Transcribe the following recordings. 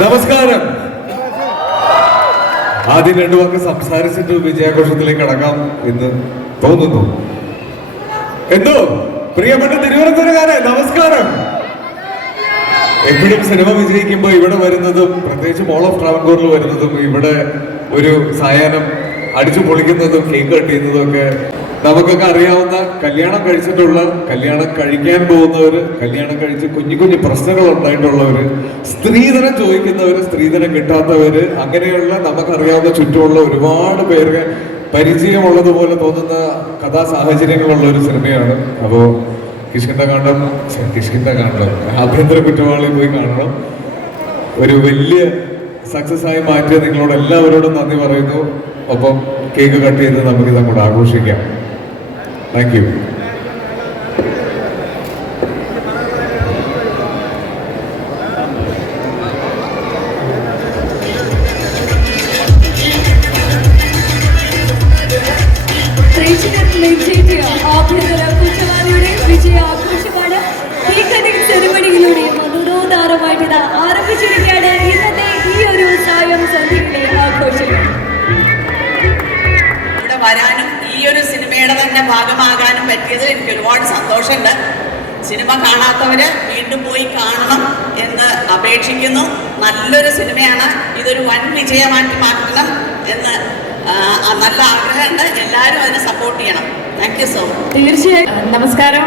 നമസ്കാരം. ആദ്യം രണ്ടു വാക്ക് സംസാരിച്ചിട്ട് വിജയാഘോഷത്തിലേക്ക് കടക്കാം എന്ന് തോന്നുന്നു. എന്തോ? പ്രിയപ്പെട്ട തിരുവനന്തപുരക്കാരെ നമസ്കാരം. എപ്പോഴും സിനിമ വിജയിക്കുമ്പോൾ ഇവിടെ വരുന്നതും പ്രത്യേകിച്ച് മോൾ ഓഫ് ട്രാവൻകൂറിൽ വരുന്നതും ഇവിടെ ഒരു സായാഹ്നം അടിച്ചു പൊളിക്കുന്നതും കേക്ക് കട്ട് ചെയ്യുന്നതും ഒക്കെ നമുക്കൊക്കെ അറിയാവുന്ന കല്യാണം കഴിച്ചിട്ടുള്ള കല്യാണം കഴിക്കാൻ പോകുന്നവര് കല്യാണം കഴിച്ച് കുഞ്ഞു കുഞ്ഞു പ്രശ്നങ്ങൾ ഉണ്ടായിട്ടുള്ളവര് സ്ത്രീധനം ചോദിക്കുന്നവര് സ്ത്രീധനം കിട്ടാത്തവര് അങ്ങനെയുള്ള നമുക്കറിയാവുന്ന ചുറ്റുമുള്ള ഒരുപാട് പേര് പരിചയമുള്ളതുപോലെ തോന്നുന്ന കഥാ സാഹചര്യങ്ങളുള്ള ഒരു സിനിമയാണ്. അപ്പോ കിഷ്കിന്ധകാന്ഡം കിഷ്കിന്ത കാണ്ടം ആഭ്യന്തര കുറ്റവാളി പോയി കാണണം. ഒരു വലിയ സക്സസ് ആയി മാറ്റിയ നിങ്ങളോട് എല്ലാവരോടും നന്ദി പറയുന്നു. ഒപ്പം കേക്ക് കട്ട് ചെയ്ത് നമുക്ക് അങ്ങോട്ട് ആഘോഷിക്കാം. താങ്ക് യു വിജയ ആഘോഷമാണ് ഈ കഥ സെറിമണിയിലൂടെ മധുരോധാരമായിട്ട് ഇതാ ആരംഭിച്ചിരിക്കുകയാണ് തന്നെ ഭാഗമാകാനും പറ്റിയതിൽ എനിക്ക് ഒരുപാട് സന്തോഷമുണ്ട്. സിനിമ കാണാത്തവര് വീണ്ടും പോയി കാണണം എന്ന് അപേക്ഷിക്കുന്നു. നല്ലൊരു സിനിമയാണ്. ഇതൊരു വൻ വിജയമാക്കി മാറ്റണം എന്ന് നല്ല ആഗ്രഹമുണ്ട്. എല്ലാവരും അതിനെ സപ്പോർട്ട് ചെയ്യണം. താങ്ക് യു സോ മച്ച് തീർച്ചയായും. നമസ്കാരം.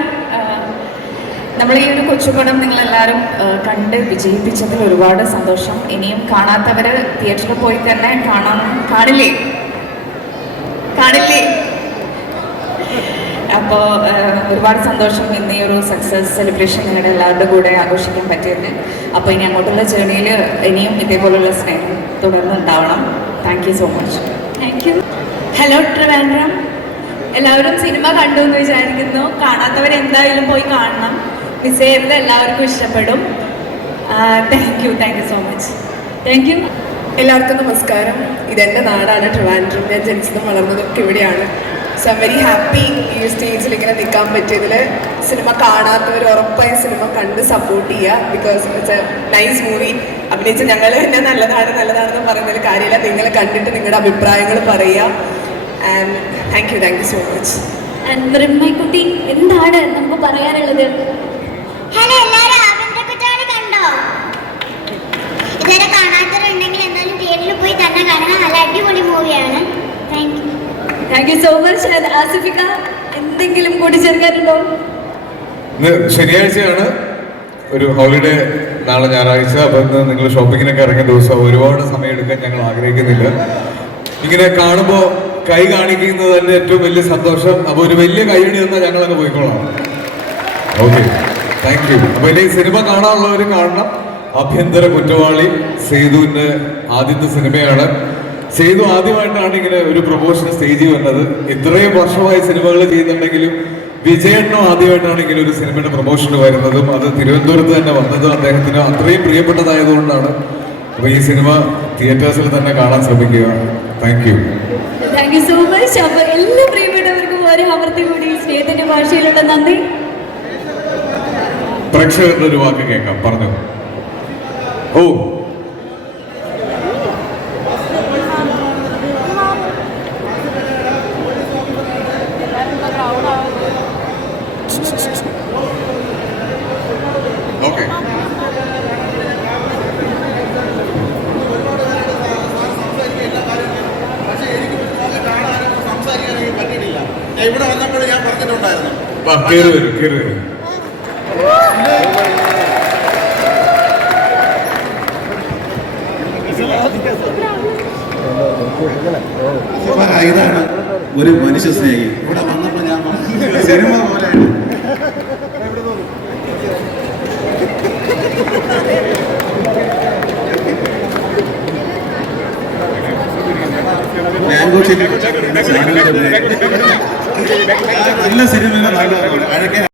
നമ്മൾ ഈ ഒരു കൊച്ചുപടം നിങ്ങളെല്ലാവരും കണ്ട് വിജയിപ്പിച്ചതിൽ ഒരുപാട് സന്തോഷം. ഇനിയും കാണാത്തവർ തിയേറ്ററിൽ പോയി തന്നെ കാണാൻ കാണില്ലേ? കാണില്ലേ? അപ്പോൾ ഒരുപാട് സന്തോഷം ഇന്ന് ഈ ഒരു സക്സസ് സെലിബ്രേഷൻ നിങ്ങളുടെ എല്ലാവരുടെ കൂടെ ആഘോഷിക്കാൻ പറ്റിയതിന്. അപ്പോൾ ഇനി അങ്ങോട്ടുള്ള ജേണിയിൽ ഇനിയും ഇതേപോലുള്ള സ്നേഹം തുടർന്നുണ്ടാവണം. Thank you so much thank you hello Trivandrum എല്ലാവരും സിനിമ കണ്ടു എന്ന് വിചാരിക്കുന്നു. കാണാത്തവർ എന്തായാലും പോയി കാണണം. മിസ് ചെയ്യരുത് എല്ലാവർക്കും ഇഷ്ടപ്പെടും. Thank you thank you so much thank you എല്ലാവർക്കും നമസ്കാരം. ഇതെന്റെ നാടാണ് ട്രിവാൻഡ്രം ഞാൻ ജനിച്ചതും വളർന്നതൊക്കെ ഇവിടെയാണ്. സോ ഐം വെരി ഹാപ്പി ഈ സ്റ്റേജിൽ ഇങ്ങനെ നിൽക്കാൻ പറ്റിയതിൽ സിനിമ കാണാത്തവർ ഉറപ്പായും സിനിമ കണ്ട് സപ്പോർട്ട് ചെയ്യുക because it's a nice movie അഭിനയിച്ച ഞങ്ങൾ തന്നെ നല്ലതാണ് നല്ലതാണെന്ന് പറയുന്നതിൽ കാര്യമില്ല. നിങ്ങൾ കണ്ടിട്ട് നിങ്ങളുടെ അഭിപ്രായങ്ങൾ പറയുക. And thank you thank you so much and എന്താണ് നമുക്ക് പറയാനുള്ളത്? ഹലോ എല്ലാവരും കണ്ടോ? ഇതുവരെ കാണാത്തവരുണ്ടെങ്കിൽ എന്തായാലും തിയേറ്ററിൽ പോയി തന്നെ കാണണം നല്ല അടിപൊളി മൂവിയാണ് ശനിയാഴ്ചയാണ് ഒരു ഹോളിഡേ നാളെ ഞായറാഴ്ച. അപ്പൊ ഇന്ന് നിങ്ങൾ ഷോപ്പിങ്ങിനൊക്കെ ഇറങ്ങിയ ദിവസം ഒരുപാട് സമയം എടുക്കാൻ ഞങ്ങൾ ആഗ്രഹിക്കുന്നില്ല. ഇങ്ങനെ കാണുമ്പോൾ കൈ കാണിക്കുന്നത് തന്നെ ഏറ്റവും വലിയ സന്തോഷം. അപ്പൊ ഒരു വലിയ കൈയടി തന്നാൽ ഞങ്ങൾ അങ്ങ് പോയിക്കോളാം. ഓക്കെ താങ്ക് യു അപ്പൊ ഇനി സിനിമ കാണാനുള്ളവർ കാണണം. ആഭ്യന്തര കുറ്റവാളി സേതുവിന്റെ ആദ്യത്തെ സിനിമയാണ്. സേതു ആദ്യമായിട്ടാണ് ഇങ്ങനെ ഒരു പ്രൊമോഷൻ സ്റ്റേജിൽ വന്നത്. ഇത്രയും വർഷമായി സിനിമകൾ ചെയ്യുന്നുണ്ടെങ്കിലും വിജയണ്ണോ ആദ്യമായിട്ടാണ് ഇങ്ങനെ ഒരു സിനിമയുടെ പ്രൊമോഷന് വരുന്നതും അത് തിരുവനന്തപുരത്ത് തന്നെ വന്നതും അദ്ദേഹത്തിന് അത്രയും പ്രിയപ്പെട്ടതായതുകൊണ്ടാണ്. അപ്പൊ ഈ സിനിമ തിയേറ്റേഴ്സിൽ തന്നെ കാണാൻ ശ്രമിക്കുക thank you thank you so much അപ്പൊ എല്ലാ പ്രിയപ്പെട്ടവർക്കും ഒരു അമർത്തി കൂടി സ്നേഹത്തിന്റെ ഭാഷയിലുള്ള നന്ദി. പ്രേക്ഷകരുടെ ഒരു വാക്ക് കേൾക്കാം. പറഞ്ഞു. ഓ ഓക്കെ സംസാരിക്കാനൊക്കെ പറ്റിയിട്ടില്ല ഞാൻ ഇവിടെ വന്നപ്പോൾ ഞാൻ പറഞ്ഞിട്ടുണ്ടായിരുന്നു കയറി വരും കയറി വരും. ഇതാണ് ഒരു മനുഷ്യ സ്നേഹി. ഇവിടെ വന്നപ്പോൾ ഞാൻ സിനിമ പോലെയാണ് മാംഗോ இல்லை சரி அழகே